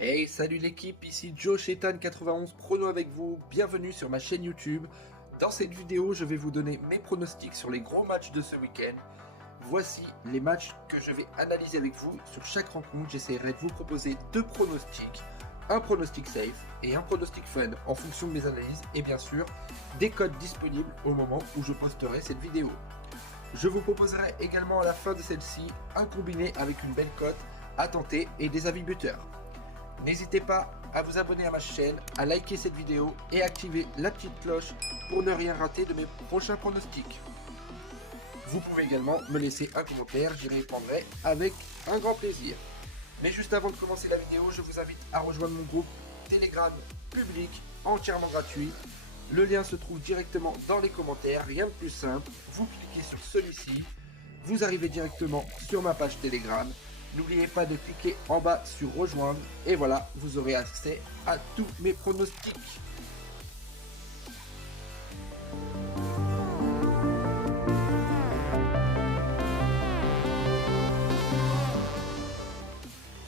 Hey, salut l'équipe, ici Joe Shetan 91 Prono avec vous, bienvenue sur ma chaîne YouTube. Dans cette vidéo, je vais vous donner mes pronostics sur les gros matchs de ce week-end. Voici les matchs que je vais analyser avec vous. Sur chaque rencontre, j'essaierai de vous proposer deux pronostics, un pronostic safe et un pronostic fun en fonction de mes analyses et bien sûr des codes disponibles au moment où je posterai cette vidéo. Je vous proposerai également à la fin de celle-ci un combiné avec une belle cote à tenter et des avis buteurs. N'hésitez pas à vous abonner à ma chaîne, à liker cette vidéo et activer la petite cloche pour ne rien rater de mes prochains pronostics. Vous pouvez également me laisser un commentaire, j'y répondrai avec un grand plaisir. Mais juste avant de commencer la vidéo, je vous invite à rejoindre mon groupe Telegram public entièrement gratuit. Le lien se trouve directement dans les commentaires, rien de plus simple. Vous cliquez sur celui-ci, vous arrivez directement sur ma page Telegram. N'oubliez pas de cliquer en bas sur rejoindre et voilà, vous aurez accès à tous mes pronostics.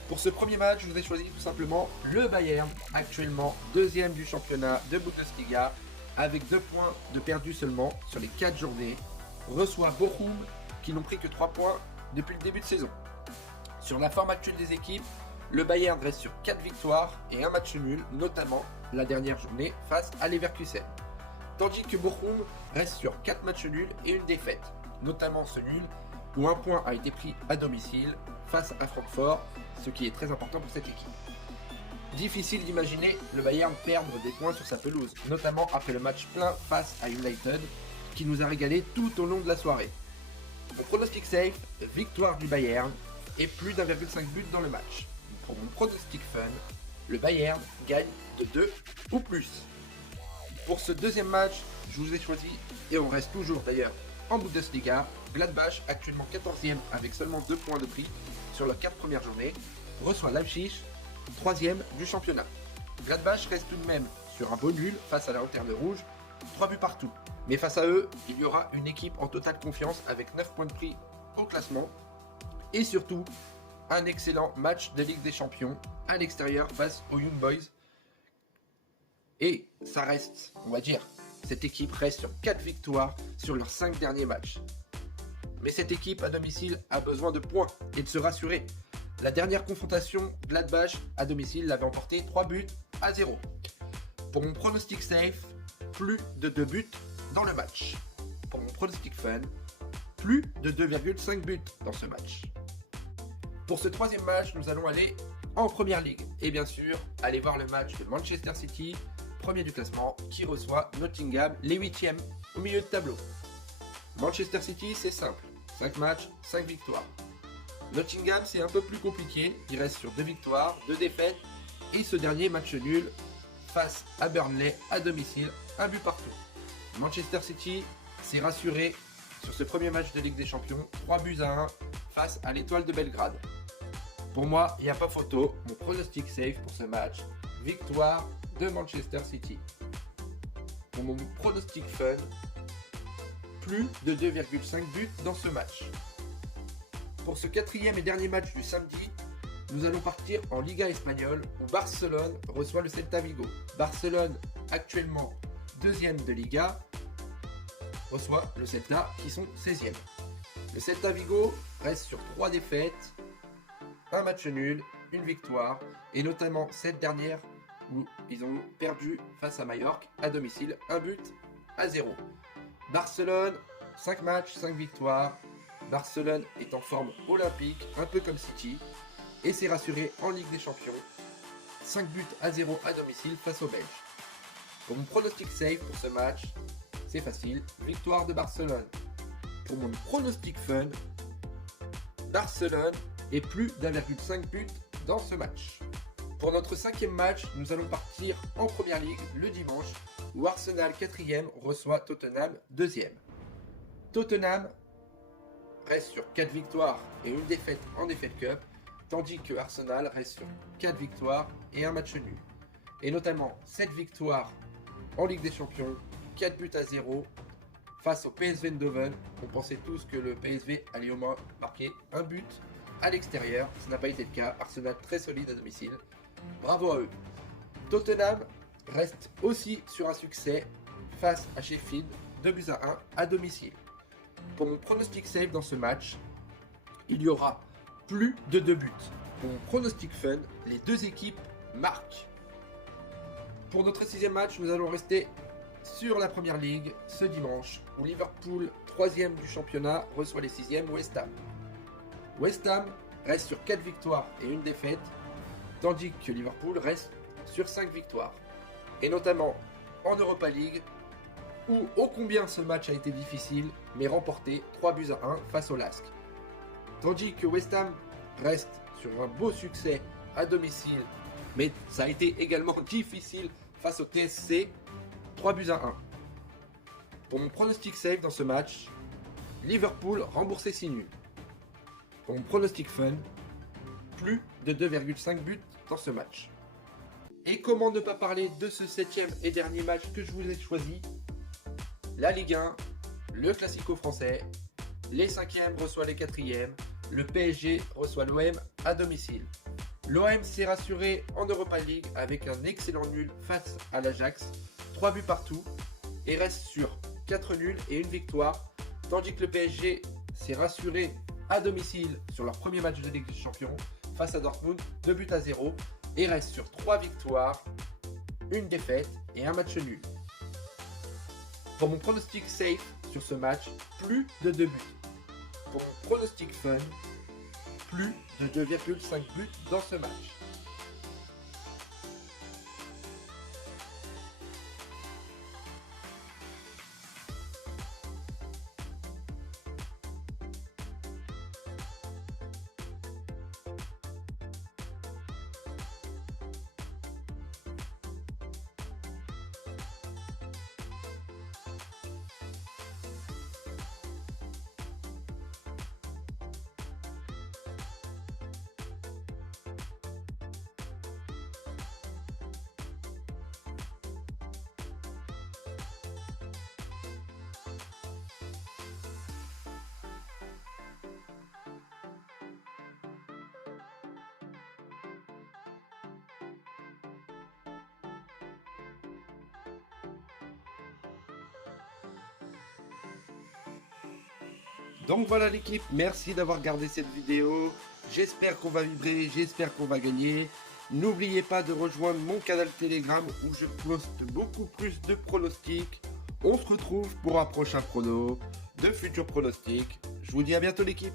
Pour ce premier match, je vous ai choisi tout simplement le Bayern, actuellement deuxième du championnat de Bundesliga, avec 2 points de perdu seulement sur les 4 journées, reçoit Bochum qui n'ont pris que 3 points depuis le début de saison. Sur la forme actuelle des équipes, le Bayern reste sur 4 victoires et un match nul, notamment la dernière journée face à Leverkusen. Tandis que Bochum reste sur 4 matchs nuls et une défaite, notamment ce nul où un point a été pris à domicile face à Francfort, ce qui est très important pour cette équipe. Difficile d'imaginer le Bayern perdre des points sur sa pelouse, notamment après le match plein face à United qui nous a régalé tout au long de la soirée. Mon pronostic safe, victoire du Bayern et plus d'1,5 but dans le match. Pour mon pronostic fun, le Bayern gagne de 2 ou plus. Pour ce deuxième match, je vous ai choisi, et on reste toujours d'ailleurs en Bundesliga, Gladbach, actuellement 14e avec seulement 2 points de prix sur leurs 4 premières journées, reçoit Leipzig, 3e du championnat. Gladbach reste tout de même sur un beau nul face à la Lanterne Rouge, 3 buts partout. Mais face à eux, il y aura une équipe en totale confiance avec 9 points de prix au classement. Et surtout, un excellent match de Ligue des Champions à l'extérieur face aux Young Boys. Et ça reste, on va dire, cette équipe reste sur 4 victoires sur leurs 5 derniers matchs. Mais cette équipe à domicile a besoin de points et de se rassurer. La dernière confrontation, Gladbach à domicile l'avait emporté 3 buts à 0. Pour mon pronostic safe, plus de 2 buts dans le match. Pour mon pronostic fun, plus de 2,5 buts dans ce match. Pour ce troisième match, nous allons aller en Première Ligue. Et bien sûr, aller voir le match de Manchester City, premier du classement, qui reçoit Nottingham, les 8e au milieu de tableau. Manchester City, c'est simple. 5 matchs, 5 victoires. Nottingham, c'est un peu plus compliqué. Il reste sur 2 victoires, 2 défaites. Et ce dernier match nul face à Burnley à domicile, 1 but partout. Manchester City s'est rassuré sur ce premier match de Ligue des Champions, 3 buts à 1 face à l'Étoile de Belgrade. Pour moi, il n'y a pas photo. Mon pronostic safe pour ce match, victoire de Manchester City. Pour mon pronostic fun, plus de 2,5 buts dans ce match. Pour ce quatrième et dernier match du samedi, nous allons partir en Liga espagnole où Barcelone reçoit le Celta Vigo. Barcelone, actuellement deuxième de Liga, reçoit le Celta qui sont 16e. Le Celta Vigo reste sur 3 défaites, un match nul, une victoire, et notamment cette dernière où ils ont perdu face à Majorque à domicile, 1 but à 0. Barcelone, 5 matchs, 5 victoires. Barcelone est en forme olympique, un peu comme City, et s'est rassuré en Ligue des Champions. 5 buts à 0 à domicile face aux Belges. Pour mon pronostic safe pour ce match, c'est facile, victoire de Barcelone. Pour mon pronostic fun, Barcelone et plus d'1,5 but dans ce match. Pour notre 5e match, nous allons partir en Première Ligue le dimanche où Arsenal 4e reçoit Tottenham 2e. Tottenham reste sur 4 victoires et une défaite en FA Cup, tandis que Arsenal reste sur 4 victoires et un match nul. Et notamment 7 victoires en Ligue des Champions, 4 buts à 0 face au PSV Eindhoven. On pensait tous que le PSV allait au moins marquer un but à l'extérieur. Ce n'a pas été le cas. Arsenal très solide à domicile. Bravo à eux. Tottenham reste aussi sur un succès face à Sheffield, 2-1 à domicile. Pour mon pronostic safe dans ce match, il y aura plus de 2 buts. Pour mon pronostic fun, les deux équipes marquent. Pour notre 6e match, nous allons rester sur la Première Ligue ce dimanche, où Liverpool, 3e du championnat, reçoit les 6e West Ham. West Ham reste sur 4 victoires et 1 défaite, tandis que Liverpool reste sur 5 victoires. Et notamment en Europa League, où ô combien ce match a été difficile, mais remporté 3-1 face au LASK. Tandis que West Ham reste sur un beau succès à domicile, mais ça a été également difficile face au TSC, 3-1. Pour mon pronostic safe dans ce match, Liverpool remboursé si nul. Pour mon pronostic fun, plus de 2,5 buts dans ce match. Et comment ne pas parler de ce 7e et dernier match que je vous ai choisi, la Ligue 1, le Classico français, les 5e reçoivent les 4e, le PSG reçoit l'OM à domicile. L'OM s'est rassuré en Europa League avec un excellent nul face à l'Ajax, 3 buts partout, et reste sur 4 nuls et 1 victoire, tandis que le PSG s'est rassuré à domicile sur leur premier match de Ligue des Champions face à Dortmund, 2-0, et reste sur 3 victoires, 1 défaite et 1 match nul. Pour mon pronostic safe sur ce match, plus de 2 buts. Pour mon pronostic fun, plus de 2,5 buts dans ce match. Donc voilà l'équipe, merci d'avoir regardé cette vidéo. J'espère qu'on va vibrer, j'espère qu'on va gagner. N'oubliez pas de rejoindre mon canal Telegram où je poste beaucoup plus de pronostics. On se retrouve pour un prochain prono, de futurs pronostics. Je vous dis à bientôt l'équipe.